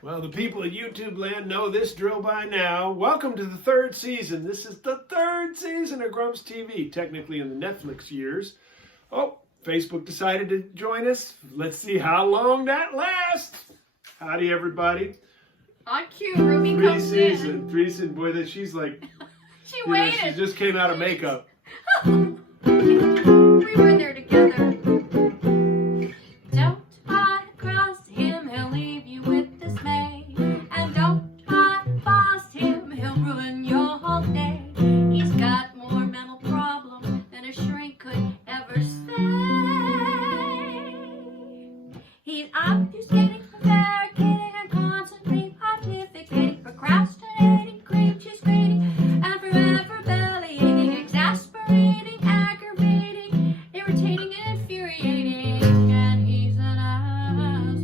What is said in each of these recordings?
Well, the people of YouTube land know this drill by now. Welcome to the third season. This is the third season of Grumps TV, technically in the Netflix years. Oh, Facebook decided to join us. Let's see how long that lasts. Howdy, everybody. On cue, Ruby comes in. Three season. Boy, that she's like, she waited. She just came out of makeup. We were in there together. Don't try to cross him, he'll leave you with dismay. And don't try to boss him, he'll ruin your whole day. He's got more mental problems than a shrink could ever say. He's obfuscating, prevaricating, and constantly pontificating, procrastinating, creatures creating, and forever bellyaching, exasperating, aggravating, irritating, and infuriating, and he's an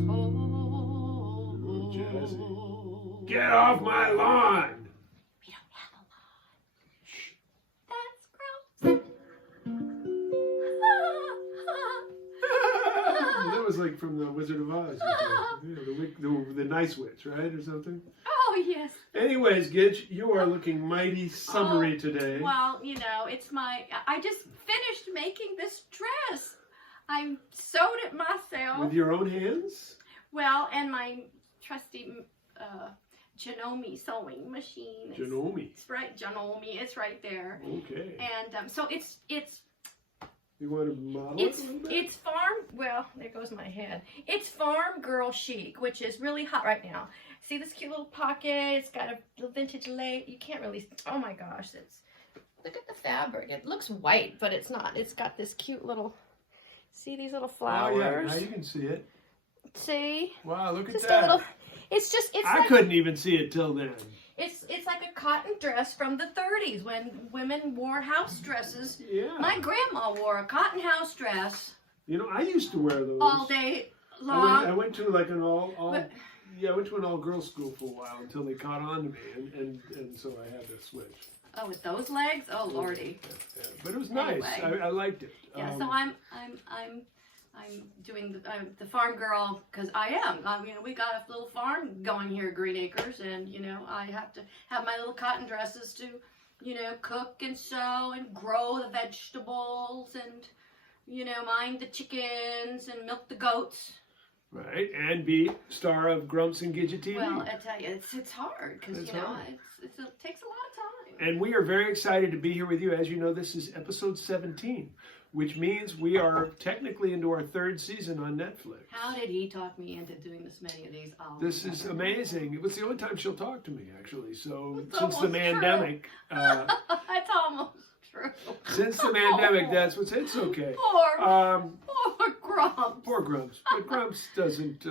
asshole. Jesse, get off my lawn. We don't have a lawn. That's That was like from the Wizard of Oz. The nice witch, right, or something? Oh, yes. Anyways, Gitch, you are looking mighty summery today. Well, you know, I just finished making this dress. I sewed it myself. With your own hands? Well, and my trusty Janome sewing machine. Janome. It's right, Janome. It's right there. Okay. And so it's You want to model it a little bit? It's farm. Well, there goes my head. It's farm girl chic, which is really hot right now. See this cute little pocket? It's got a little vintage lace. You can't really. Oh my gosh! Look at the fabric. It looks white, but it's not. It's got this cute little. See these little flowers? Oh, yeah, now you can see it. See? Wow, look at Just that. a little. It's I like, couldn't even see it till then. It's like a cotton dress from the 30s when women wore house dresses. Yeah. My grandma wore a cotton house dress. You know, I used to wear those. All day long. I went to like an I went to an all-girls school for a while until they caught on to me, and so I had to switch. Oh, with those legs? Oh, lordy. Yeah. But it was nice. Anyway. I liked it. Yeah, so I'm doing the farm girl because I am. We got a little farm going here at Green Acres, and I have to have my little cotton dresses to, cook and sew and grow the vegetables and, mind the chickens and milk the goats. Right, and be star of Grumps and Gidget TV. Well, I tell you, it's hard because it takes a lot of time. And we are very excited to be here with you. As you know, this is episode 17, which means we are technically into our third season on Netflix. How did he talk me into doing this many of these? Oh, this is amazing. It was the only time she'll talk to me, actually. So it's since the pandemic, that's almost true. Since the pandemic, that's what's. It's okay. Poor Grumps. Poor Grumps, but Grumps doesn't.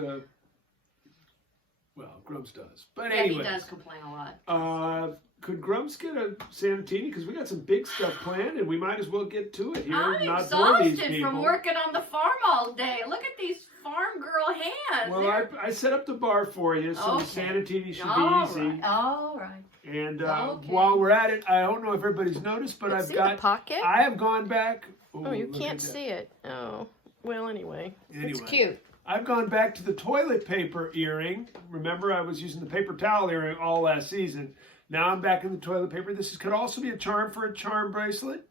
Well, Grumps does. But yeah, anyway, he does complain a lot. Could Grumps get a Sanatini? Because we got some big stuff planned, and we might as well get to it here. I'm not bore these exhausted people. from working on the farm all day. Look at these farm girl hands. Well, I set up the bar for you, so the Sanatini should be easy. All right. And while we're at it, I don't know if everybody's noticed, but the pocket? I have gone back. Oh, you can't see it. Oh, well, anyway. It's Anyway. cute. I've gone back to the toilet paper earring. Remember, I was using the paper towel earring all last season. Now I'm back in the toilet paper. This could also be a charm for a charm bracelet.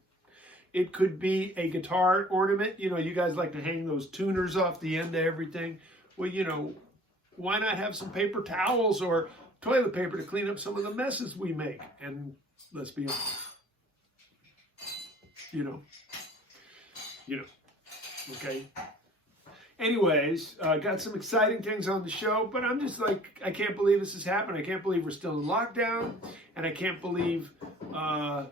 It could be a guitar ornament. You know, you guys like to hang those tuners off the end of everything. Well, why not have some paper towels or toilet paper to clean up some of the messes we make? And let's be honest. Okay. Anyways, got some exciting things on the show, but I'm just like, I can't believe this has happened. I can't believe we're still in lockdown, and I can't believe much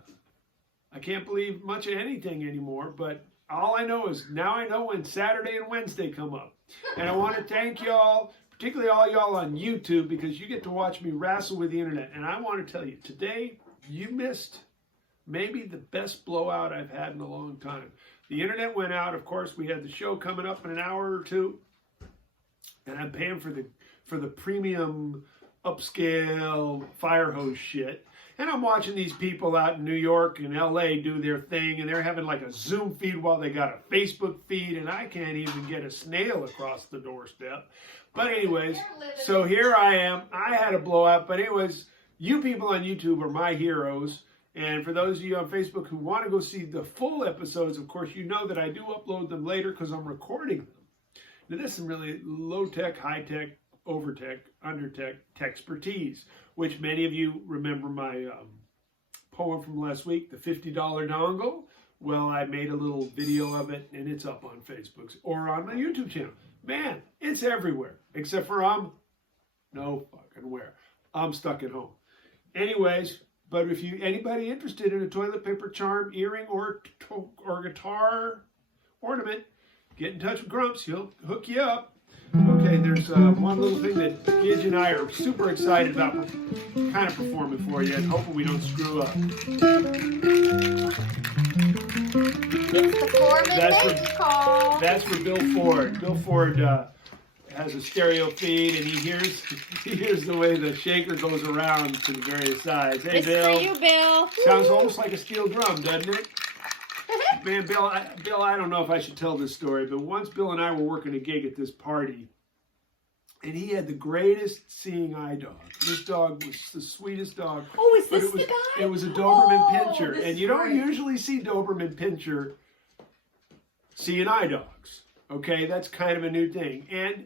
of anything anymore. But all I know is now I know when Saturday and Wednesday come up, and I want to thank y'all, particularly all y'all on YouTube, because you get to watch me wrestle with the internet. And I want to tell you, today you missed maybe the best blowout I've had in a long time. The internet went out. Of course, we had the show coming up in an hour or two, and I'm paying for the premium upscale fire hose shit. And I'm watching these people out in New York and LA do their thing, and they're having like a Zoom feed while they got a Facebook feed, and I can't even get a snail across the doorstep. But anyways, so here I am. I had a blowout, but anyways, you people on YouTube are my heroes. And for those of you on Facebook who want to go see the full episodes, of course, you know that I do upload them later because I'm recording them. Now, there's some really low-tech, high-tech, over-tech, under-tech expertise, which many of you remember my poem from last week, the $50 dongle. Well, I made a little video of it, and it's up on Facebook or on my YouTube channel. Man, it's everywhere, except for no fucking where. I'm stuck at home. Anyways, but if anybody interested in a toilet paper charm, earring, or guitar ornament, get in touch with Grumps. He'll hook you up. Okay, there's one little thing that Gidge and I are super excited about kind of performing for you, and hoping we don't screw up. It's the 4-minute call. That's for Bill Ford. Bill Ford has a stereo feed, and he hears the way the shaker goes around to the various sides. Hey, This Bill. is for you, Bill. Sounds almost like a steel drum, doesn't it? Man, Bill, I don't know if I should tell this story, but once Bill and I were working a gig at this party, and he had the greatest seeing eye dog. This dog was the sweetest dog. Oh, is But this the guy? it was a Doberman Pinscher, this and is you don't great. usually see Doberman Pinscher seeing eye dogs. Okay, that's kind of a new thing. And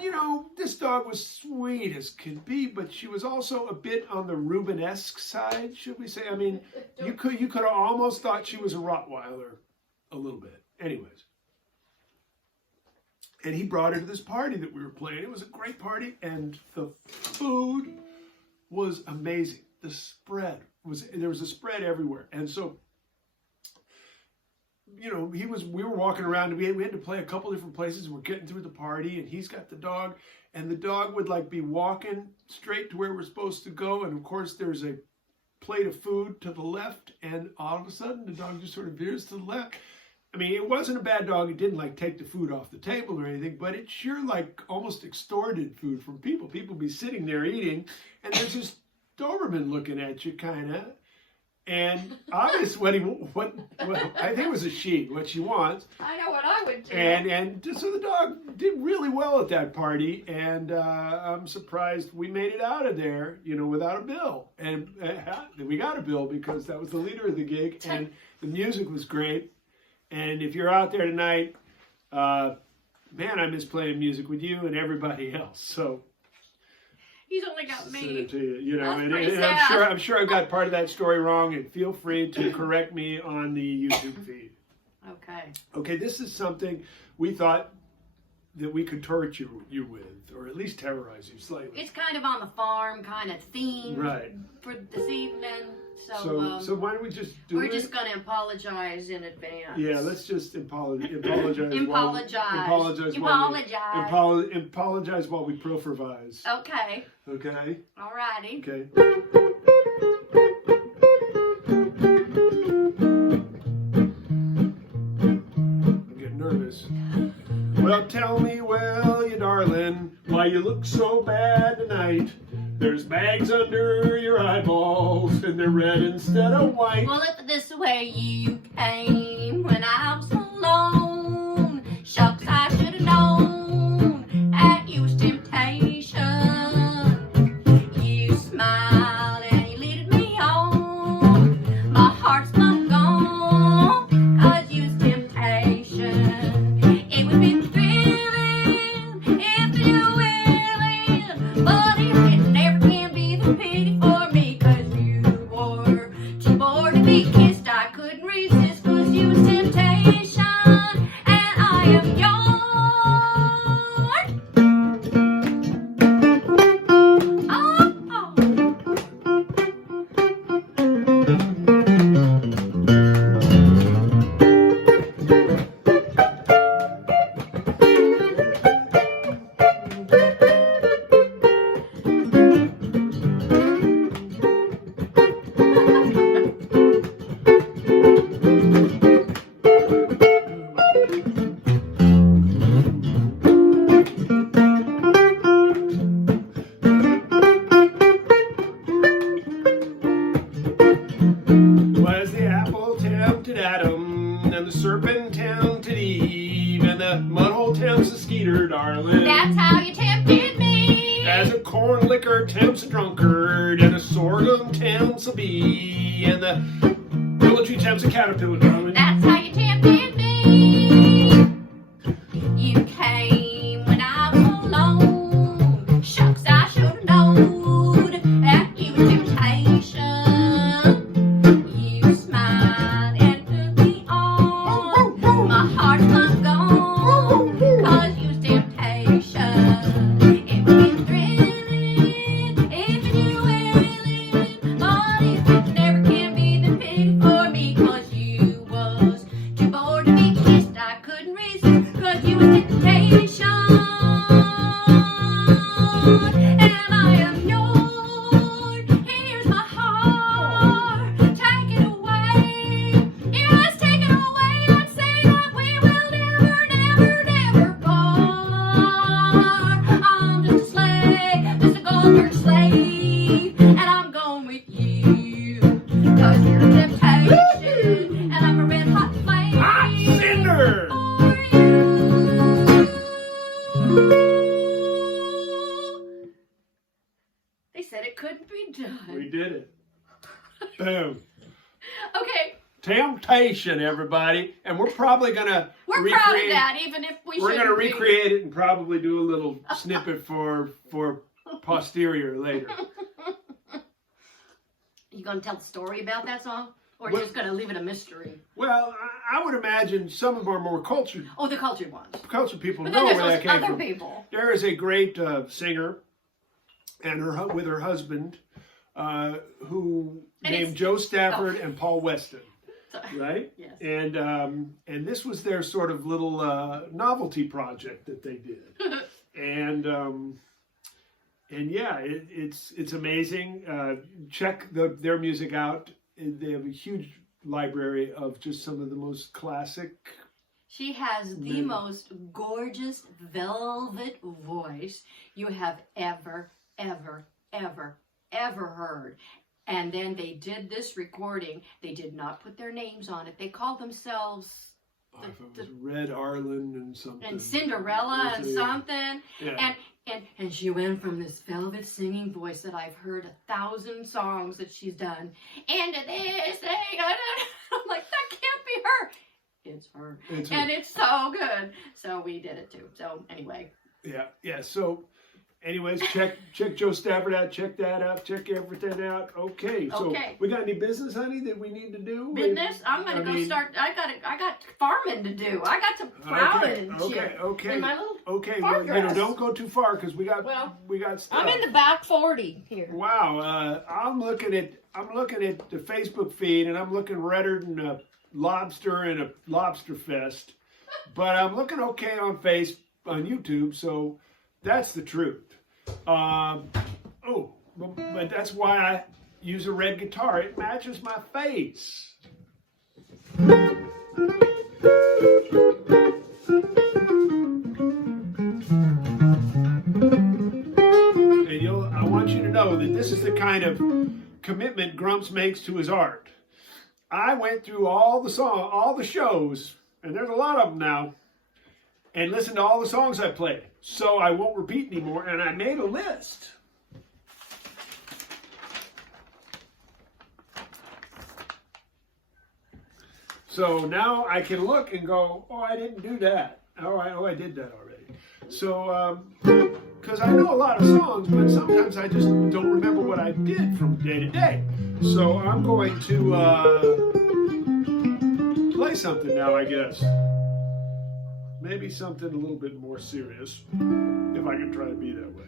you know, this dog was sweet as could be, but she was also a bit on the Rubenesque side, should we say? I mean, you could have almost thought she was a Rottweiler a little bit. Anyways. And he brought her to this party that we were playing. It was a great party, and the food was amazing. The spread there was a spread everywhere. And so, you know, we were walking around, and we had to play a couple different places, and we're getting through the party, and he's got the dog, and the dog would like be walking straight to where we're supposed to go, and of course there's a plate of food to the left, and all of a sudden the dog just sort of veers to the left. I mean, it wasn't a bad dog. It didn't like take the food off the table or anything, but it sure like almost extorted food from people. People be sitting there eating, and there's this Doberman looking at you, kind of. And obviously, what I think it was a she, what she wants. I know what I would do. And so the dog did really well at that party, and I'm surprised we made it out of there, you know, without a bill. And we got a bill because that was the leader of the gig, and the music was great. And if you're out there tonight, man, I miss playing music with you and everybody else. So He's only got send me. it to you, you know. That's And pretty I'm sure I've got part of that story wrong. And feel free to correct me on the YouTube feed. Okay. Okay, this is something we thought that we could torture you with, or at least terrorize you slightly. It's kind of on the farm kind of theme Right. for this evening. So why don't we just do we're it? just going to apologize in advance. Yeah, let's just apologize. Apologize while we improvise. Okay. Okay. All righty. Okay. I'm getting nervous. Well, tell me, you darling, why you look so bad tonight. There's bags under your eyeballs, and they're red instead of white. Well, if this way you came when I was alone, shucks, I should have known that you was temptation. You smiled and you leaded me on. My heart's not gone, 'cause you was temptation. It would be thrilling if you were willing, but it never can be the pity for me, 'cause you were too bored to be kissed. I couldn't resist, 'cause you was temptation. liquor tempts a drunkard, and the sorghum tempts a bee, and the willow tree tempts a caterpillar, darling. That's how you tempted me. You came when I was alone. Shucks, I should have known that you were temptation. You smiled and took me on. My heart's not gone, 'cause you was temptation. It would be thrilling if you knew where we lived, but if it never can be, then pity for me, 'cause you was too bored to be kissed. I couldn't resist, 'cause you was temptation. And I am yours. Here's my heart. Take it away. Yes, take it away and say that we will never, never, never part. I'm just a slave, just a goldberg slave, and I'm going with you, 'cause you're a temptation, and I'm a red hot flame. Hot cinder! For you. They said it couldn't be done. We did it. Boom. Okay, Temptation, everybody. And we're probably going to we're proud of that, even if we We're shouldn't going to be. recreate it and probably do a little snippet for posterior later. You gonna tell the story about that song, or Well- just gonna leave it a mystery? Well, I would imagine some of our more cultured Oh, the cultured ones. people But know then where there's that those came other from. people. There is a great singer, and with her husband, who And named it's- Joe Stafford and Paul Weston, So- right? Yes. And this was their sort of little novelty project that they did, and yeah, it's amazing. Check their music out. They have a huge library of just some of the most classic. She has the Maybe. most gorgeous velvet voice you have ever, ever, ever, ever heard. And then they did this recording. They did not put their names on it. They called themselves If it was Red Arlen and something. and Cinderella and something. Yeah. And she went from this velvet singing voice that I've heard 1,000 songs that she's done, and to this thing, I'm like, that can't be her. It's her. It's And it's so good. So we did it too. So anyway. Yeah. So, anyways, check Joe Stafford out. Check that out. Check everything out. Okay. So, Okay. we got any business, honey, that we need to do? Business, I'm gonna go start. I got farming to do. I got some plowing and shit. Okay. In my little Okay. farm Well, grass. don't go too far because we got stuff. I'm in the back 40 here. Wow. I'm looking at the Facebook feed, and I'm looking redder than a lobster in a lobster fest, but I'm looking okay on YouTube. So that's the truth. But that's why I use a red guitar. It matches my face. And I want you to know that this is the kind of commitment Grumps makes to his art. I went through all the shows, and there's a lot of them now, and listened to all the songs I played. So I won't repeat anymore, and I made a list. So now I can look and go, oh, I didn't do that. Oh, I did that already. So, because I know a lot of songs, but sometimes I just don't remember what I did from day to day. So I'm going to play something now, I guess. Maybe something a little bit more serious, if I can try to be that way.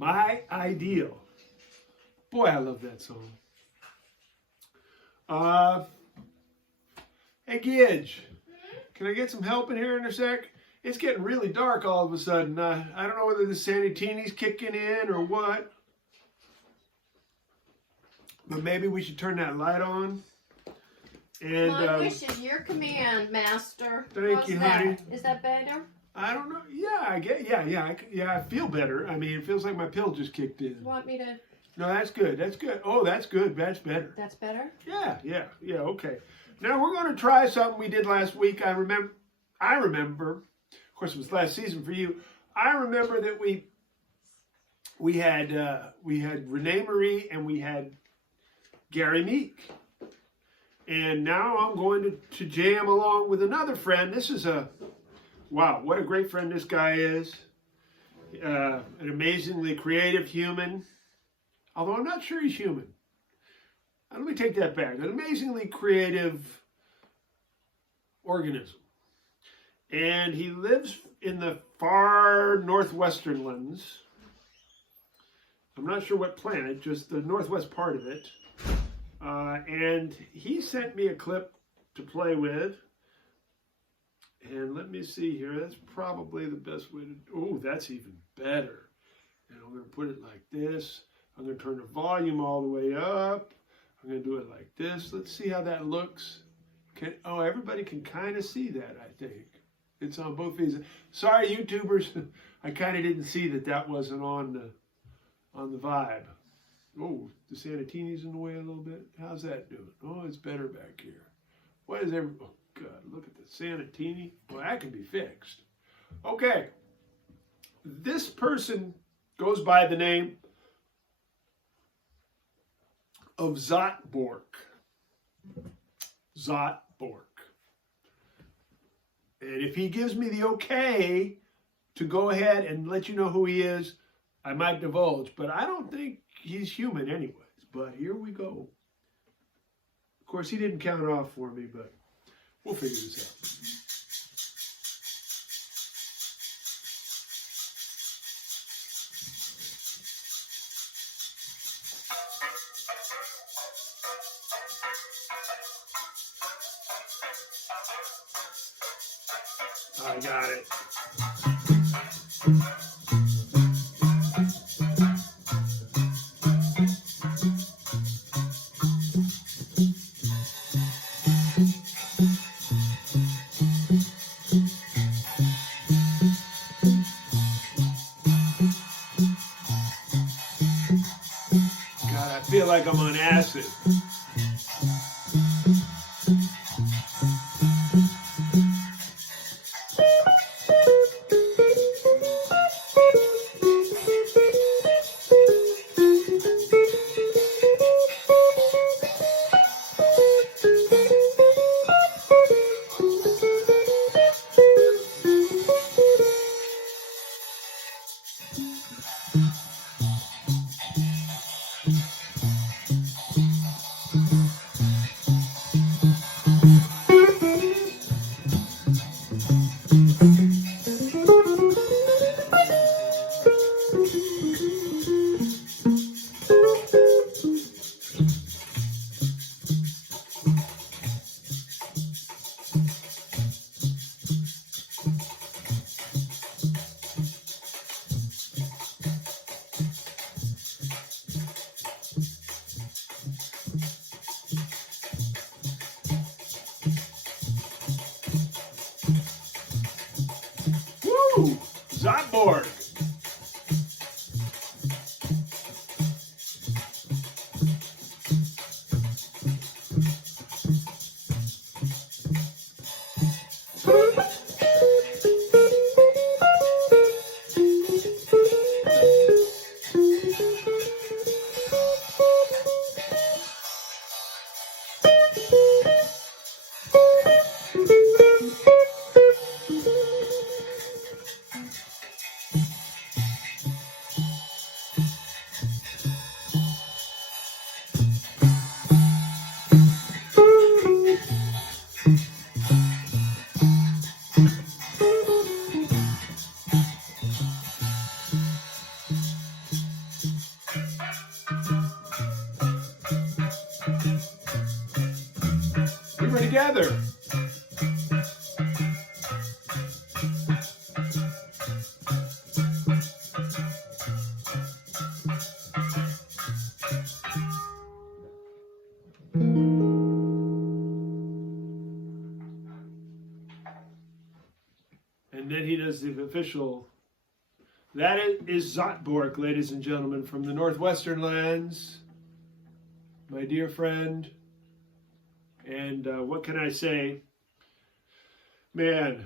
My Ideal. Boy, I love that song. Hey, Gidge, can I get some help in here in a sec? It's getting really dark all of a sudden. I don't know whether the Sanitini's kicking in or what. But maybe we should turn that light on. And my wish is your command, Master. Thank you, honey. Is that better? I don't know. Yeah, I get. Yeah. I feel better. I mean, it feels like my pill just kicked in. You want me to? No, that's good. That's good. Oh, that's good. That's better. That's better? Yeah. Okay. Now we're going to try something we did last week. I remember. Of course, it was last season for you. I remember that we had Renee Marie and we had Gary Meek. And now I'm going to jam along with another friend. This is wow, what a great friend this guy is. An amazingly creative human. Although I'm not sure he's human. Let me take that back. An amazingly creative organism. And he lives in the far northwestern lands. I'm not sure what planet, just the northwest part of it. And he sent me a clip to play with. And let me see here. That's probably the best way to... Oh, that's even better. And I'm going to put it like this. I'm going to turn the volume all the way up. I'm going to do it like this. Let's see how that looks. Everybody can kind of see that, I think. It's on both these. Sorry, YouTubers. I kind of didn't see that wasn't on the vibe. Oh, the Sanitini's in the way a little bit. How's that doing? Oh, it's better back here. What is every... Oh, God, look at the Sanitini. Well, that can be fixed. Okay. This person goes by the name of Zotbork. Zotbork. And if he gives me the okay to go ahead and let you know who he is, I might divulge. But I don't think he's human anyways. But here we go. Of course, he didn't count it off for me, but we'll figure this out. I got it. God, I feel like I'm on acid. Woo! Zotbork! together. And then he does the official. That is Zotbork, ladies and gentlemen, from the Northwestern lands. My dear friend. And what can I say? Man,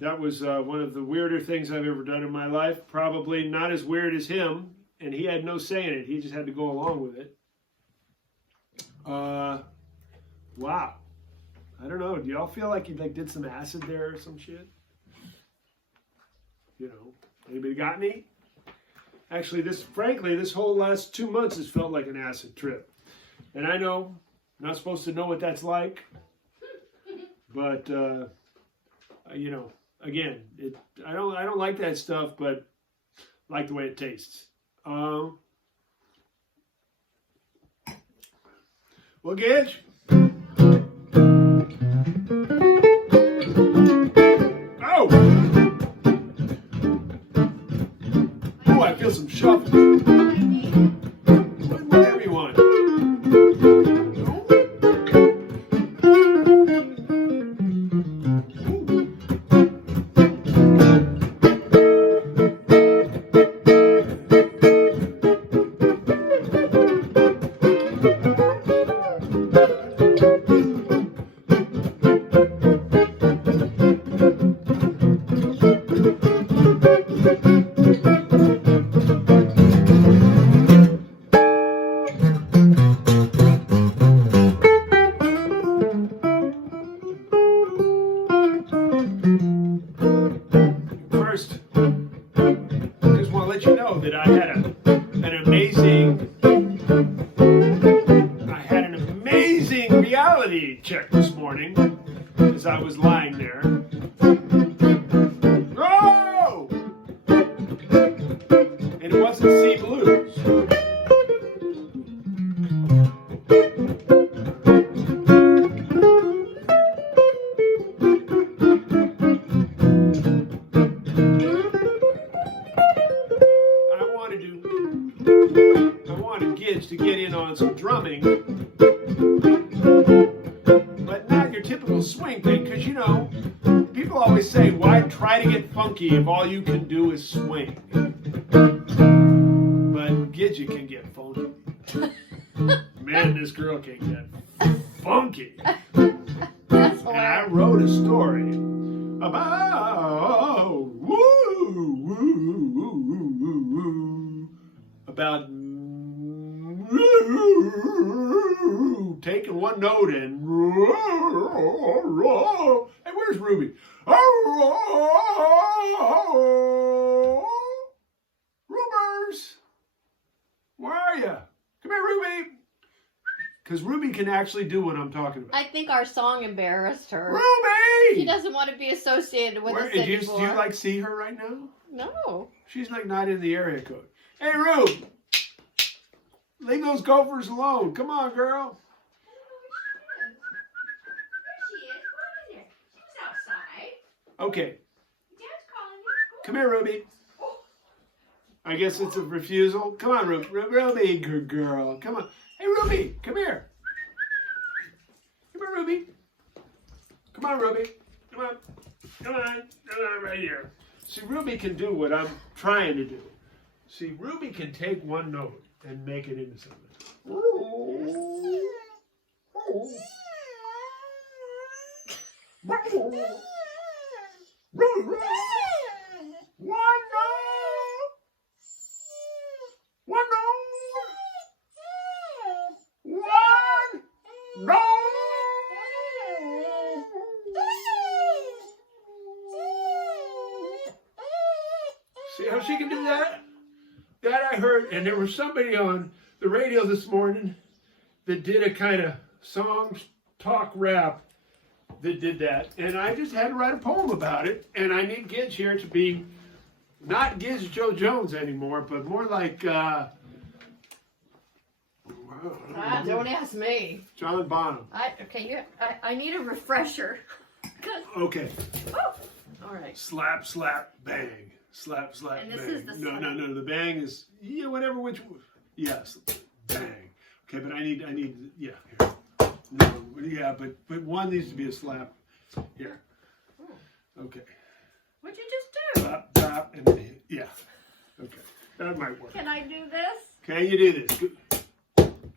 that was one of the weirder things I've ever done in my life. Probably not as weird as him. And he had no say in it. He just had to go along with it. Wow. I don't know. Do y'all feel like you did some acid there or some shit? You know, anybody got any? Actually, frankly, this whole last 2 months has felt like an acid trip. And I know, I'm not supposed to know what that's like. But, you know, again, I don't like that stuff, but I like the way it tastes. Well, Gidge. Oh! Oh, I feel some shuffle. Whatever you want. First, I just want to let you know that I had an amazing reality check this morning as I was lying there. Oh! And it wasn't See Blues. I wanted Gidge to get in on some drumming, but not your typical swing thing, because, you know, people always say, why try to get funky if all you can do is swing? But Gidge can get funky. Man, this girl can get funky. And I wrote a story about about taking one note and hey, where's Ruby? Rubers, where are you? Come here, Ruby. Because Ruby can actually do what I'm talking about. I think our song embarrassed her. Ruby! She doesn't want to be associated with us anymore. Do you like see her right now? No. She's like not in the area code. Hey, Rube! Leave those gophers alone. Come on, girl. There she is. Come on in there. She's outside. Okay. Dad's calling you. Come here, Ruby. I guess it's a refusal. Come on, Ruby, good girl. Come on. Hey, Ruby, come here. Come here, Ruby. Come on, Ruby. Come on. Come on. Come on, right here. See, Ruby can do what I'm trying to do. See, Ruby can take one note and make it into something. One note. One note. One note. See how she can do that? That I heard, and there was somebody on the radio this morning that did a kind of song, talk, rap that did that. And I just had to write a poem about it. And I need Gidge here to be not Gidge Joe Jones anymore, but more like, Don't ask me. John Bonham. I need a refresher. Okay. Oh, all right. Slap, slap, bang. Slap, slap, And bang. this is the slap. No. The bang is whatever. Yes, bang. Okay, but I need. Yeah. Here. No. Yeah, but one needs to be a slap. Here. Okay. What'd you just do? Slap, slap, and then hit. Yeah. Okay. That might work. Can I do this? Can you do this? Good.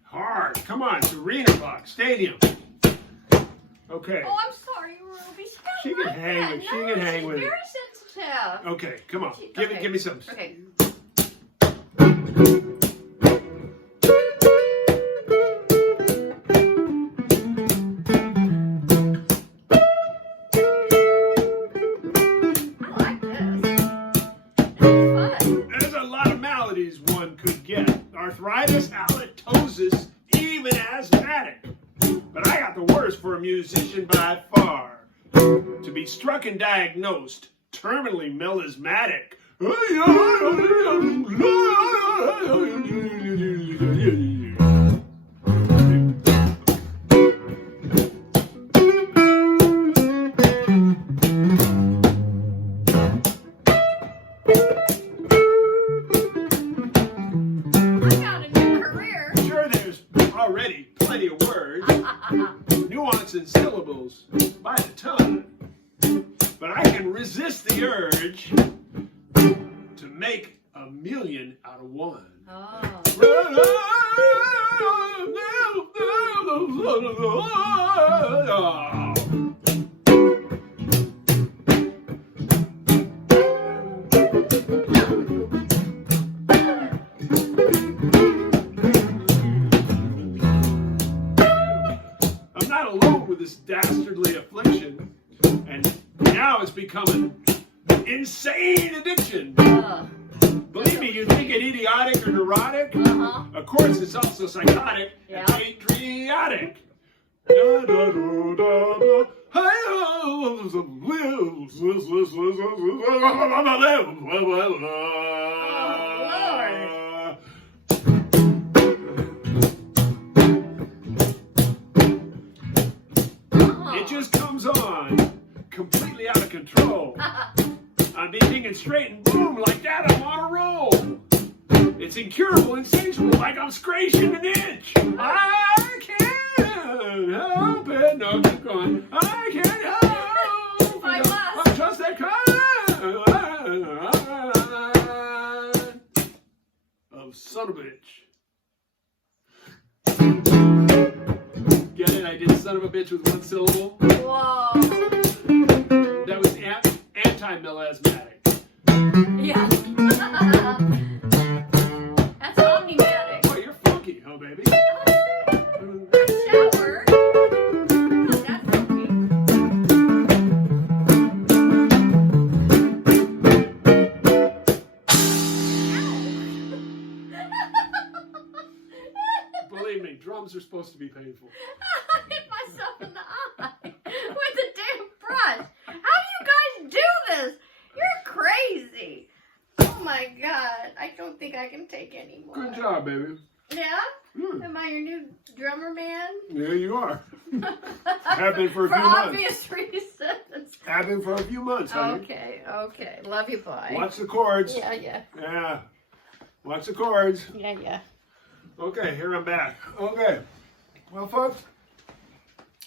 Hard. Come on. It's arena box. Stadium. Okay. Oh, I'm sorry, Ruby. She can hang with. She can hang with it. Very sensitive. Okay. Come on. Okay. Give me some. Okay. Arthritis, halitosis, even asthmatic. But I got the worst for a musician by far. To be struck and diagnosed, terminally melismatic. Already plenty of words, nuance and syllables by the ton, but I can resist the urge to make a million out of one. Oh. This dastardly affliction, and now it's becoming insane addiction. Believe me, you think it idiotic or neurotic? Of course, it's also psychotic and patriotic. It just comes on, completely out of control. I'm being and straight and boom, like that, I'm on a roll. It's incurable, insatiable, like I'm scratching an itch. I can't help it. No, keep going. I can't help it. I'm just that kind of son of a bitch. Get it? I did son of a bitch with one syllable. Whoa. That was anti-melismatic. Yeah. That's omnimatic. Oh, you're funky, huh, baby? That's that word. Oh, that's funky. Believe me, drums are supposed to be painful. I hit myself in the eye with a damn brush. How do you guys do this? You're crazy. Oh my God. I don't think I can take any more. Good job, baby. Yeah? Am I your new drummer man? Yeah, you are. Have been for a few For months. obvious reasons. Have been for a few months, honey. Okay. Love you, bye. Watch the chords. Yeah. Yeah. Watch the chords. Yeah. Okay, here I'm back. Okay. Well, folks,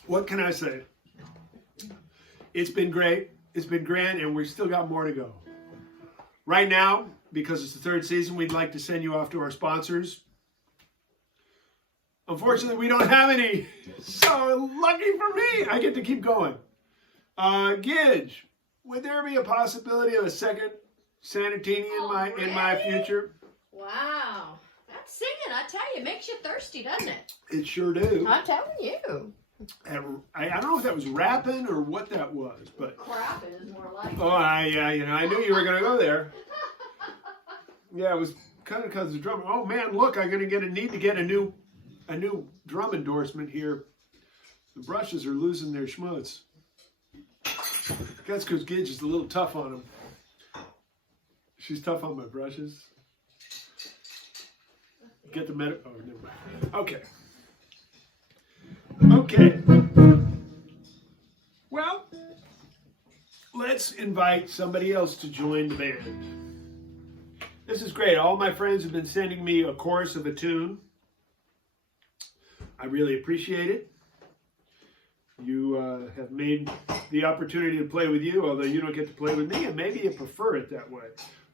what can I say? It's been great. It's been grand, and we've still got more to go. Right now, because it's the third season, we'd like to send you off to our sponsors. Unfortunately, we don't have any. So lucky for me, I get to keep going. Gidge, would there be a possibility of a second Sanatini in my future? Wow. That singing, I tell you, makes you thirsty, doesn't it? It sure do. I'm telling you. I don't know if that was rapping or what that was, but Crapping is more like it. oh, I knew you were gonna go there. Yeah, it was kind of because of the drum. Oh man, look, I'm gonna need to get a new drum endorsement here. The brushes are losing their schmutz. That's because Gidge is a little tough on them. She's tough on my brushes. get the med. Oh, never mind. Okay. Okay. Well, let's invite somebody else to join the band. This is great. All my friends have been sending me a chorus of a tune. I really appreciate it. You have made the opportunity to play with you, although you don't get to play with me, and maybe you prefer it that way.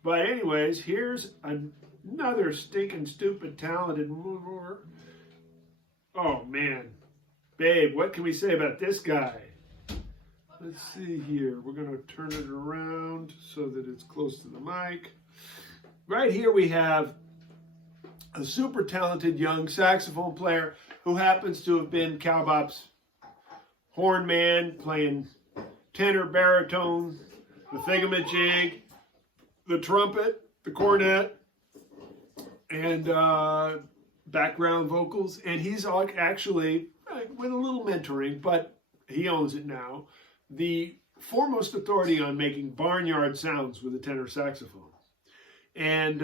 But anyways, here's another stinking stupid talented mover. Oh man, babe, what can we say about this guy? Let's see here. We're going to turn it around so that it's close to the mic. Right here we have a super talented young saxophone player who happens to have been Cowbop's horn man, playing tenor, baritone, the thingamajig, the trumpet, the cornet, and background vocals. And he's actually, with a little mentoring, but he owns it now, the foremost authority on making barnyard sounds with a tenor saxophone. And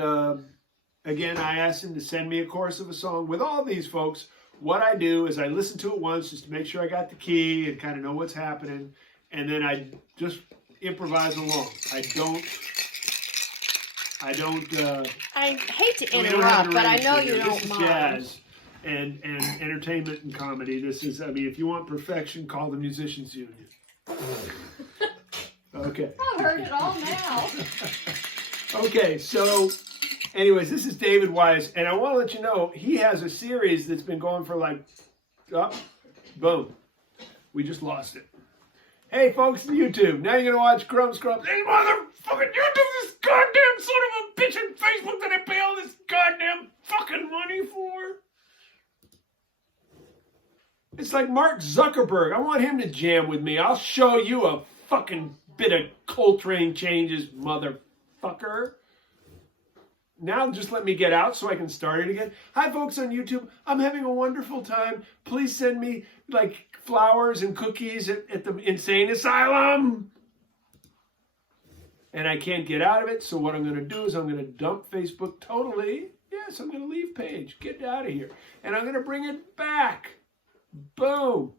again, I asked him to send me a chorus of a song. With all these folks, what I do is I listen to it once just to make sure I got the key and kind of know what's happening, and then I just improvise along. I hate to interrupt, but I know you don't mind. This is mind. jazz and entertainment and comedy. This is, I mean, if you want perfection, call the Musicians Union. Okay. I've heard it all now. Okay, so anyways, this is David Wise, and I want to let you know, he has a series that's been going for like, boom, we just lost it. Hey folks, YouTube, now you're going to watch Grumps. Hey motherfucking YouTube, this goddamn son of a bitch on Facebook that I pay all this goddamn fucking money for. It's like Mark Zuckerberg. I want him to jam with me. I'll show you a fucking bit of Coltrane changes, motherfucker. Now just let me get out so I can start it again. Hi folks on YouTube. I'm having a wonderful time. Please send me like flowers and cookies at the insane asylum. And I can't get out of it. So what I'm going to do is I'm going to dump Facebook totally. Yes, I'm going to leave page. Get out of here. And I'm going to bring it back. Boom.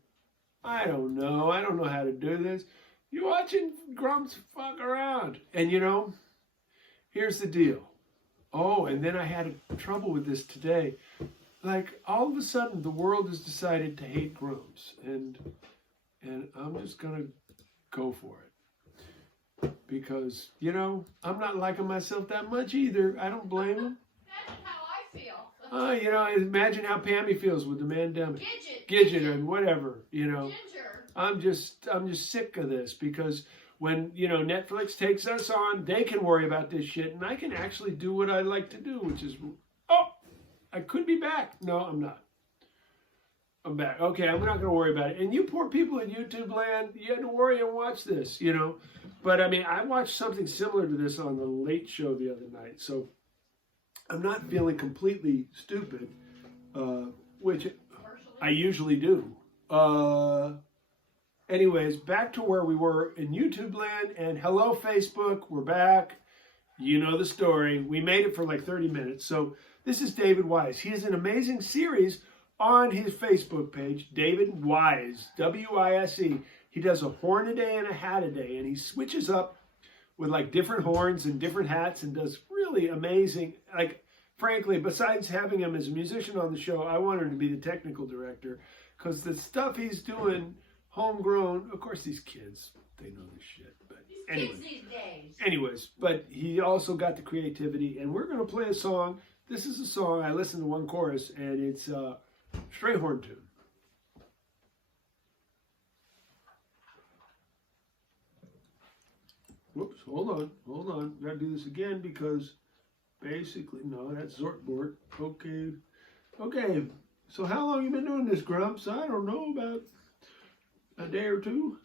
I don't know. I don't know how to do this. You're watching Grumps fuck around. And you know, here's the deal. Oh, and then I had trouble with this today. Like, all of a sudden, the world has decided to hate Grumps. And I'm just going to go for it. Because, you know, I'm not liking myself that much either. I don't blame him. That's how I feel. You know, imagine how Pammy feels with the mandemic. Gidget and whatever, you know. Ginger. I'm just sick of this because when, you know, Netflix takes us on, they can worry about this shit and I can actually do what I like to do, which is, oh, I could be back. No, I'm not. I'm back. Okay, I'm not going to worry about it. And you poor people in YouTube land, you had to worry and watch this, you know. But I mean, I watched something similar to this on the Late Show the other night, so I'm not feeling completely stupid, which I usually do. Anyways, back to where we were in YouTube land, and hello Facebook, we're back. You know the story. We made it for like 30 minutes. So this is David Wise. He has an amazing series on his Facebook page, David Wise, W-I-S-E. He does a horn a day and a hat a day, and he switches up with like different horns and different hats and does really amazing, like, frankly, besides having him as a musician on the show, I want him to be the technical director because the stuff he's doing, homegrown, of course these kids, they know this shit. But anyways, Kids these days. Anyways, but he also got the creativity, and we're going to play a song. This is a song, I listened to one chorus, and it's a straight horn tune. Whoops, hold on. Gotta do this again because basically, no, that's Zotbork. Okay. So how long you been doing this, Grumps? I don't know, about a day or two.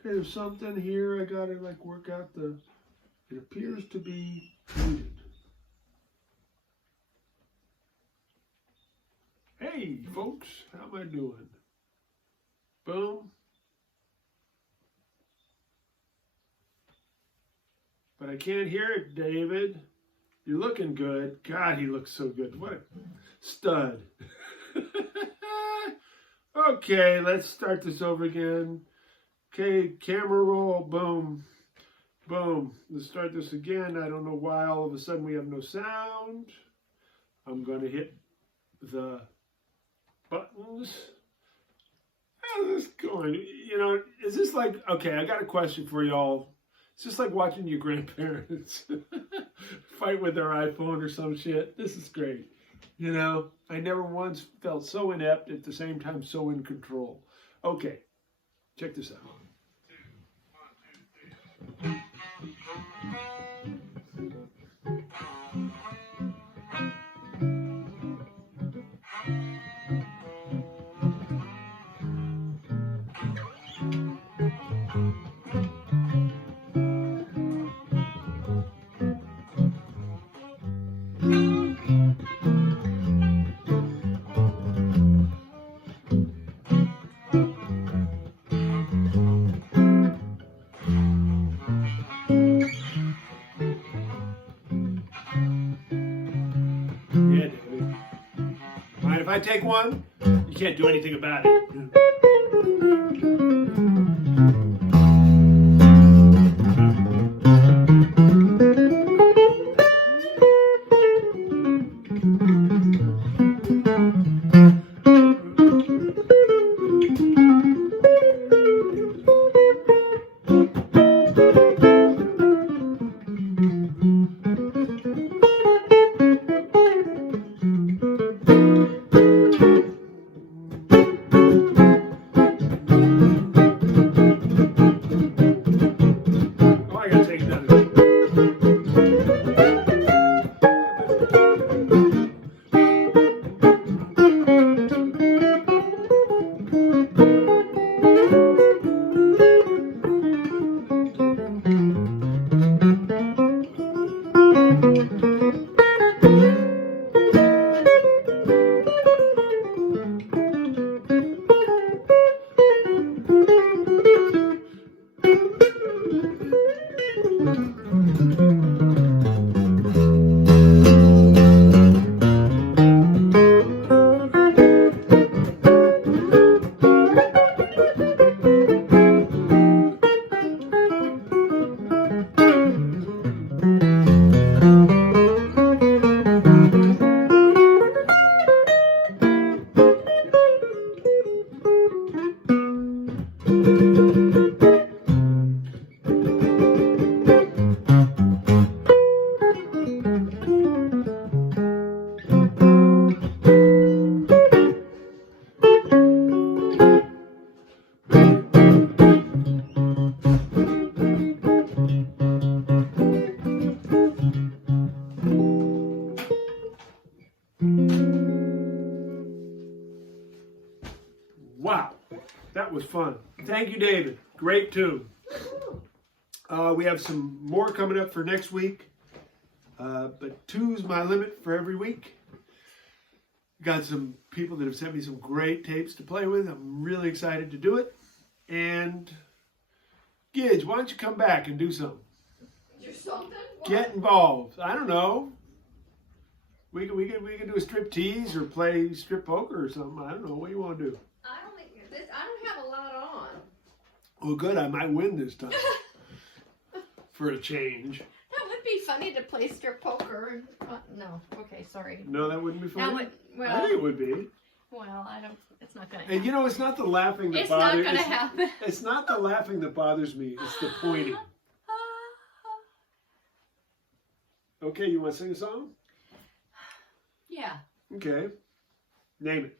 Okay, there's something here I gotta like work out it appears to be muted. Hey, folks, how am I doing? Boom. But I can't hear it, David. You're looking good. God, he looks so good. What a stud. Okay, let's start this over again. Okay, camera roll. Boom. Boom. Let's start this again. I don't know why all of a sudden we have no sound. I'm going to hit the buttons. How's this going? You know, is this like, okay, I got a question for y'all. It's just like watching your grandparents fight with their iPhone or some shit. This is great. You know, I never once felt so inept, at the same time so in control. Okay, check this out. Yeah, David. Mind if I take one? You can't do anything about it. Oh, I gotta take another. Wow, that was fun. Thank you, David. Great tune. We have some more coming up for next week, but 2's my limit for every week. Got some people that have sent me some great tapes to play with. I'm really excited to do it. And Gidge, why don't you come back and do something? Do something? What? Get involved. I don't know. We can do a strip tease or play strip poker or something. I don't know. What do you want to do? I don't think this. I don't have a lot on. Well, good. I might win this time. For a change. That would be funny to play strip poker. No. Okay, sorry. No, that wouldn't be funny. That would, well, I think it would be. Well, I don't. It's not gonna happen. And you know, it's not the laughing that It's bothers. not gonna happen. It's not the laughing that bothers me. It's the pointing. Okay, you want to sing a song? Yeah. Okay. Name it.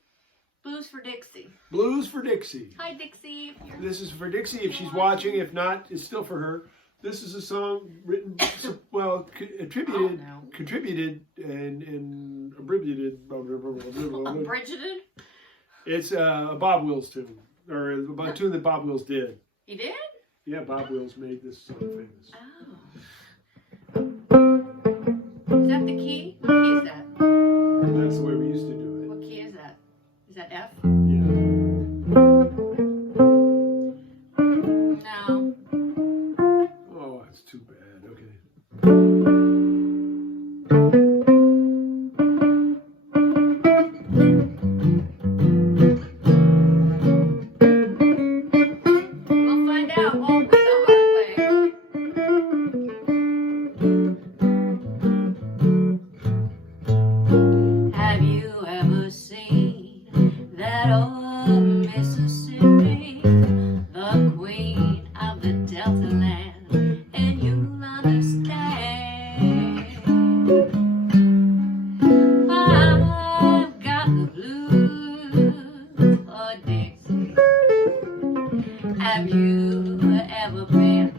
Blues for Dixie. Blues for Dixie. Hi, Dixie. This is for Dixie if she's watching. If not, it's still for her. This is a song written, well, contributed and abbreviated. Bridgeted? It's a Bob Wills tune, or a tune that Bob Wills did. He did? Yeah, Bob Wills made this song famous. Oh. Is that the key? What key is that? That's the way we used to do it. What key is that? Is that F? Yeah. No. Oh, that's too bad. Okay. We'll find out all the hard way. Have you ever seen that old Mississippi, the queen of the Delta land? And you'll understand. I've got the blues for Dixie. Have you ever been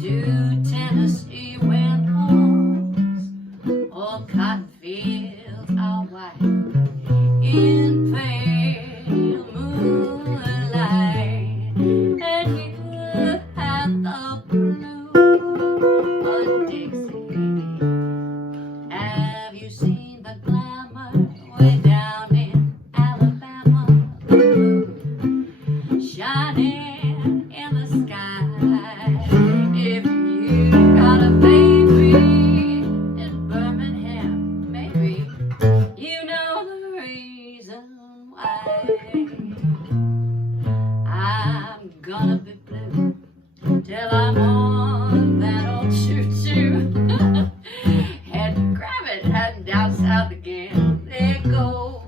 to Tennessee when homes or cotton fields are white in pale moonlight, and you have the blues for Dixie? Have you seen the glamour way down in Alabama? The moon shining in the sky. If you got a baby in Birmingham, maybe you know the reason why. I'm gonna be blue till I'm on that old choo-choo. Had to grab it, heading down south again. There goes,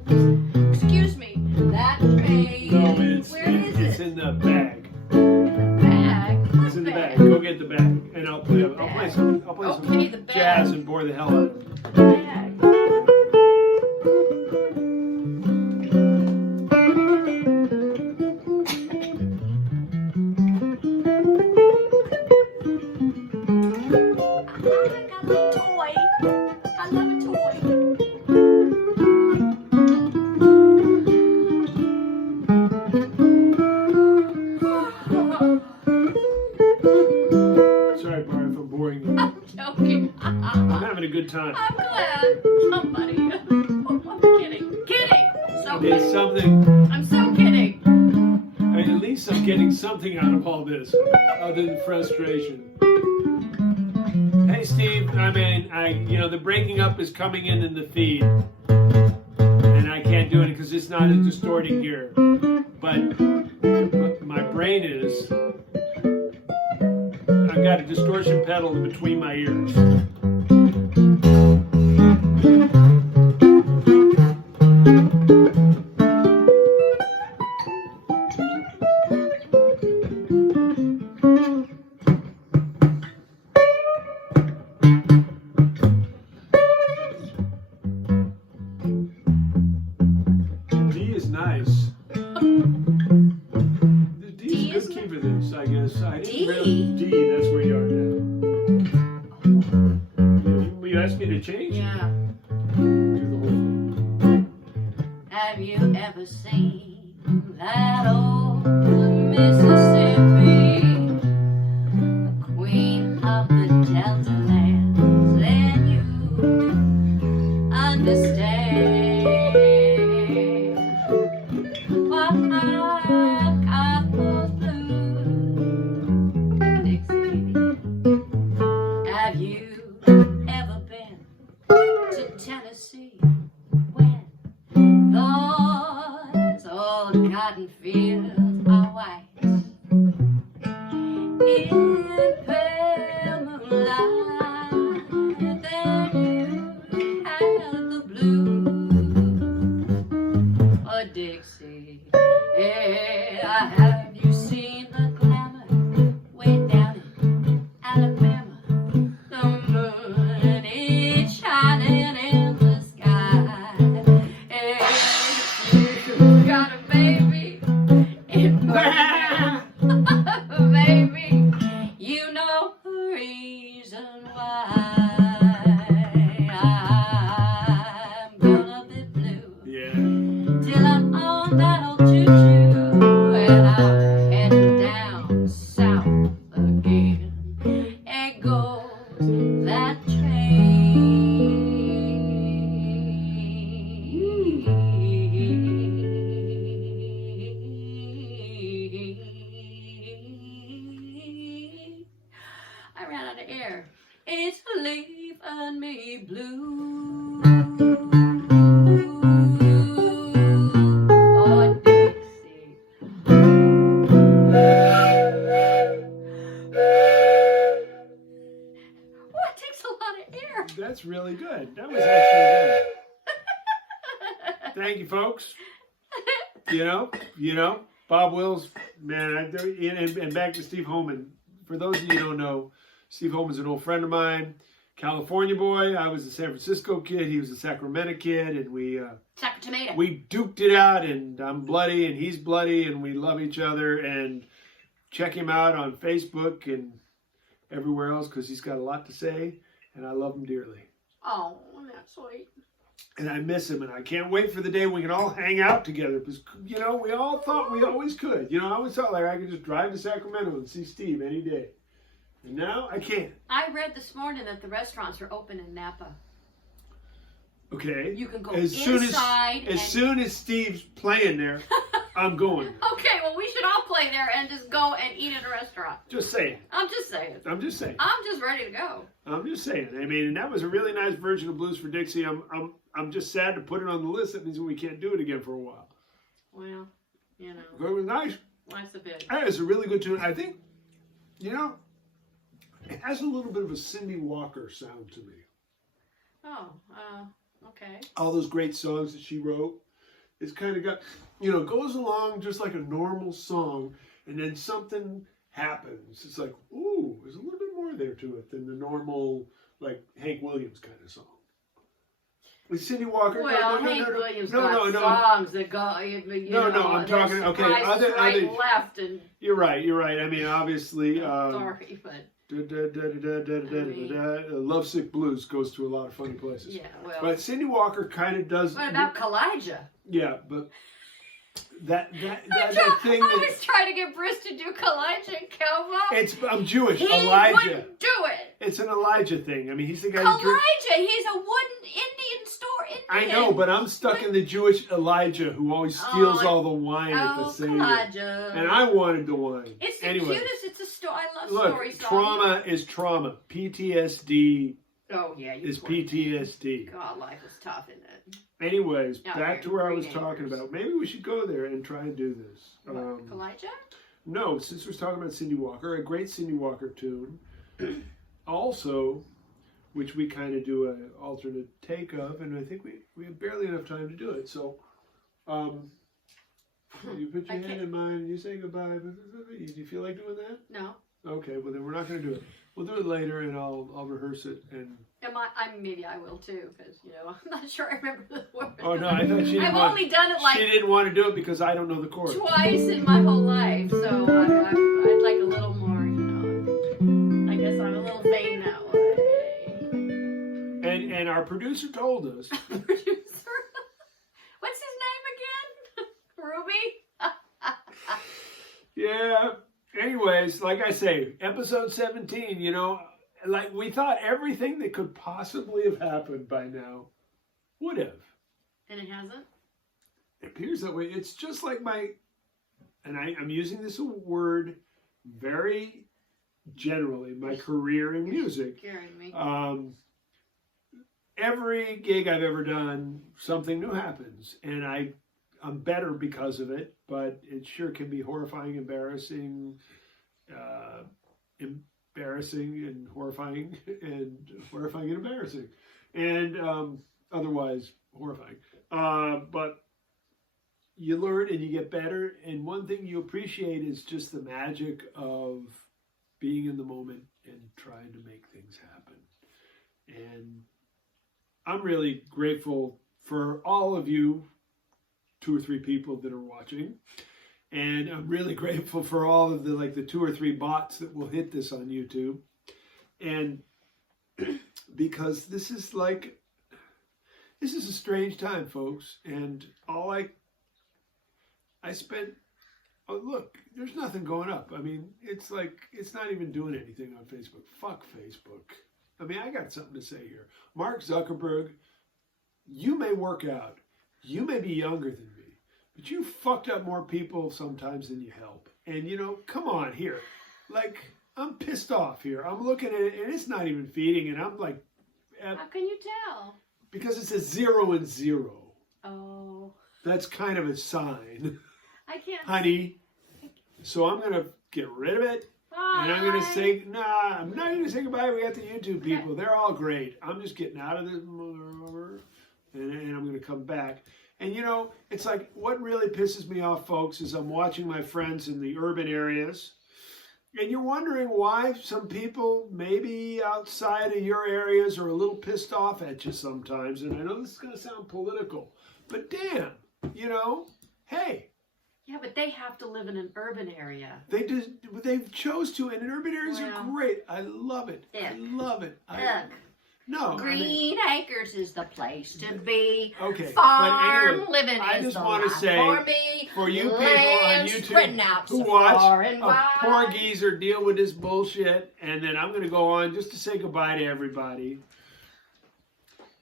excuse me, that train. No, Where is it's it? in the bag. Bag? It's in the bag. Go get the bag, and I'll play some Okay, the bag. jazz and bore the hell out of it. Bag. I got a toy. I love a toy. Sorry, Barb, if I'm boring you. I'm joking. I'm having a good time. I'm glad somebody. I'm kidding. Kidding. So It's kidding. something. I'm so kidding. I mean, at least I'm getting something out of all this, other than frustration. Hey, Steve. I mean, the breaking up is coming in the feed, and I can't do it because it's not a distorting here. But my brain is. I've got a distortion pedal in between my ears. D is nice. The D is a good key for this, I guess. I didn't really, D, that's where you are now. You asked me to change? Yeah. Do the whole thing. Have you ever seen that old Mississippi, the queen of the Delta lands? Then you understand why I've got those blues, Dixie. Have you ever been to Tennessee when those old cotton fields are white in pale moonlight? Then you have the blues for Dixie. Yeah, have you seen the glamour way down in Alabama? The moon is shining in the sky. If you got a baby in was actually good. Thank you, folks. You know, Bob Wills, man, and back to Steve Holman. For those of you who don't know, Steve Holman's an old friend of mine, California boy. I was a San Francisco kid. He was a Sacramento kid, and we duked it out. And I'm bloody, and he's bloody, and we love each other. And check him out on Facebook and everywhere else because he's got a lot to say, and I love him dearly. Oh, that's sweet. And I miss him, and I can't wait for the day we can all hang out together. Because, you know, we all thought we always could. You know, I always thought like I could just drive to Sacramento and see Steve any day. And now I can't. I read this morning that the restaurants are open in Napa. Okay. You can go inside. As soon as Steve's playing there, I'm going. Okay, well, we should all play there and just go and eat at a restaurant. Just saying. I'm just saying. I'm just saying. I'm just ready to go. I'm just saying. I mean, and that was a really nice version of Blues for Dixie. I'm just sad to put it on the list. That means we can't do it again for a while. Well, you know. But it was nice. Life's a bit. It's a really good tune. I think, you know, it has a little bit of a Cindy Walker sound to me. Oh, okay. All those great songs that she wrote. It's kind of got, you know, goes along just like a normal song, and then something happens. It's like, ooh, there's a little bit more there to it than the normal, like, Hank Williams kind of song. With Cindy Walker, well, Hank Williams got songs that go. You know, I'm talking. Okay, other left, and you're right. I mean, obviously, sorry, but Lovesick Blues goes to a lot of funny places. Yeah, well, but Cindy Walker kind of does. What about Kalijah? Yeah, but that thing I was trying to get Briss to do Kalijah and Cowboy. I'm Jewish. He Elijah wouldn't do it. It's an Elijah thing. I mean, he's the guy. Kalijah, he's a wooden Indian store. I know, but I'm stuck in the Jewish Elijah who always steals all the wine at the same time. And I wanted the wine. It's the cutest. It's a story. I love story songs. Trauma is trauma. PTSD. Oh yeah, is PTSD. God, life is tough, isn't it? Anyways, back to where I was talking about. Maybe we should go there and try and do this. Kalijah? No, since we're talking about Cindy Walker, a great Cindy Walker tune. Also, which we kind of do an alternate take of, and I think we have barely enough time to do it. So, you put your hand in mine and you say goodbye. Do you feel like doing that? No. Okay, well then we're not going to do it. We'll do it later, and I'll rehearse it. And maybe I will too, because I'm not sure I remember the words. Oh no, I thought she didn't. I've only done it like she didn't want to do it because I don't know the chords. Twice in my whole life, so I'd like a little more. I guess I'm a little vain that way. And our producer told us. Producer, what's his name again? Ruby. Yeah. Anyways, like I say, episode 17, like we thought everything that could possibly have happened by now would have. And it hasn't? It appears that way. It's just like I'm using this word very generally, my career in music. Scaring me. Every gig I've ever done, something new happens. And I'm better because of it, but it sure can be horrifying, embarrassing, and horrifying, and horrifying and embarrassing, and otherwise horrifying. But you learn and you get better, and one thing you appreciate is just the magic of being in the moment and trying to make things happen. And I'm really grateful for all of you, 2 or 3 people that are watching, and I'm really grateful for all of the 2 or 3 bots that will hit this on YouTube, and because this is a strange time, folks, and I spent. Oh, look, there's nothing going up. I mean, it's not even doing anything on Facebook. Fuck Facebook. I mean, I got something to say here. Mark Zuckerberg, you may work out. You may be younger than me, but you fucked up more people sometimes than you help. And, come on here. I'm pissed off here. I'm looking at it, and it's not even feeding, and I'm like... How can you tell? Because it says 0 and 0. Oh. That's kind of a sign. I can't... Honey. So I'm going to get rid of it. Bye. And I'm going to say... Nah, I'm not going to say goodbye. We got the YouTube people. They're all great. I'm just getting out of this... and I'm going to come back. And you know, it's like what really pisses me off, folks, is I'm watching my friends in the urban areas, and you're wondering why some people maybe outside of your areas are a little pissed off at you sometimes. And I know this is going to sound political, but damn, you know, hey. Yeah, but they have to live in an urban area. They chose to, and urban areas Well, are great. I love it. Ick. I love it. Look, No, Green Acres is the place to be. Okay, Farm but anyway, living I is just the want to life say, for me. for you people on Land YouTube spreading out who so watch far and a wide. poor geezer deal with this bullshit, and then I'm going to go on just to say goodbye to everybody.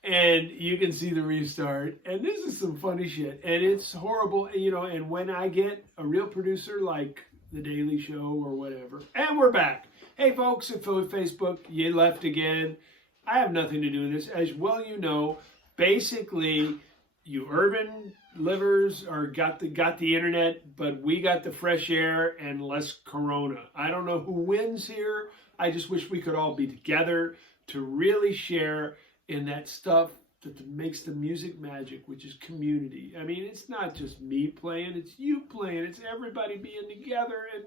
And you can see the restart. And this is some funny shit. And it's horrible, you know, and when I get a real producer like The Daily Show or whatever, and we're back. Hey, folks, at Facebook, you left again. I have nothing to do with this. As well you know, basically, you urban livers are got the internet, but we got the fresh air and less corona. I don't know who wins here. I just wish we could all be together to really share in that stuff that makes the music magic, which is community. I mean, it's not just me playing, it's you playing, it's everybody being together. And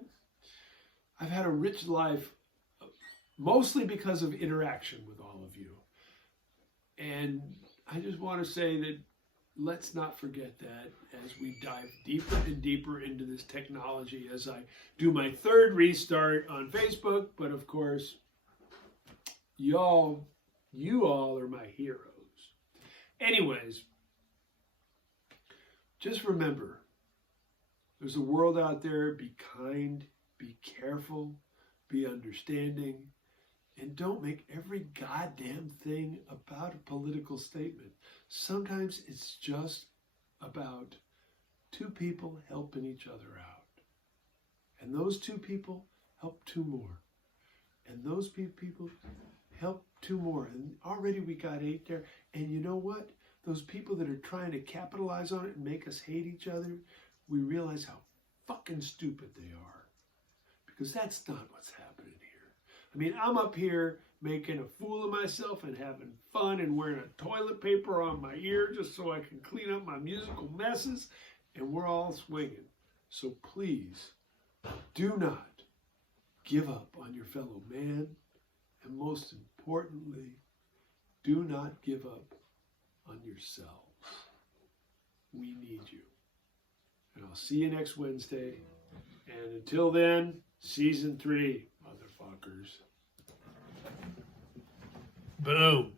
I've had a rich life, mostly because of interaction with all of you. And I just want to say that let's not forget that as we dive deeper and deeper into this technology, as I do my third restart on Facebook. But of course, you all are my heroes. Anyways, just remember, there's a world out there. Be kind, be careful, be understanding, and don't make every goddamn thing about a political statement. Sometimes it's just about two people helping each other out. And those two people help two more. And those people help two more. And already we got 8 there. And you know what? Those people that are trying to capitalize on it and make us hate each other, we realize how fucking stupid they are. Because that's not what's happening here. I mean, I'm up here making a fool of myself and having fun and wearing a toilet paper on my ear just so I can clean up my musical messes, and we're all swinging. So please, do not give up on your fellow man, and most importantly, do not give up on yourselves. We need you. And I'll see you next Wednesday. And until then, season 3, motherfuckers. Boom.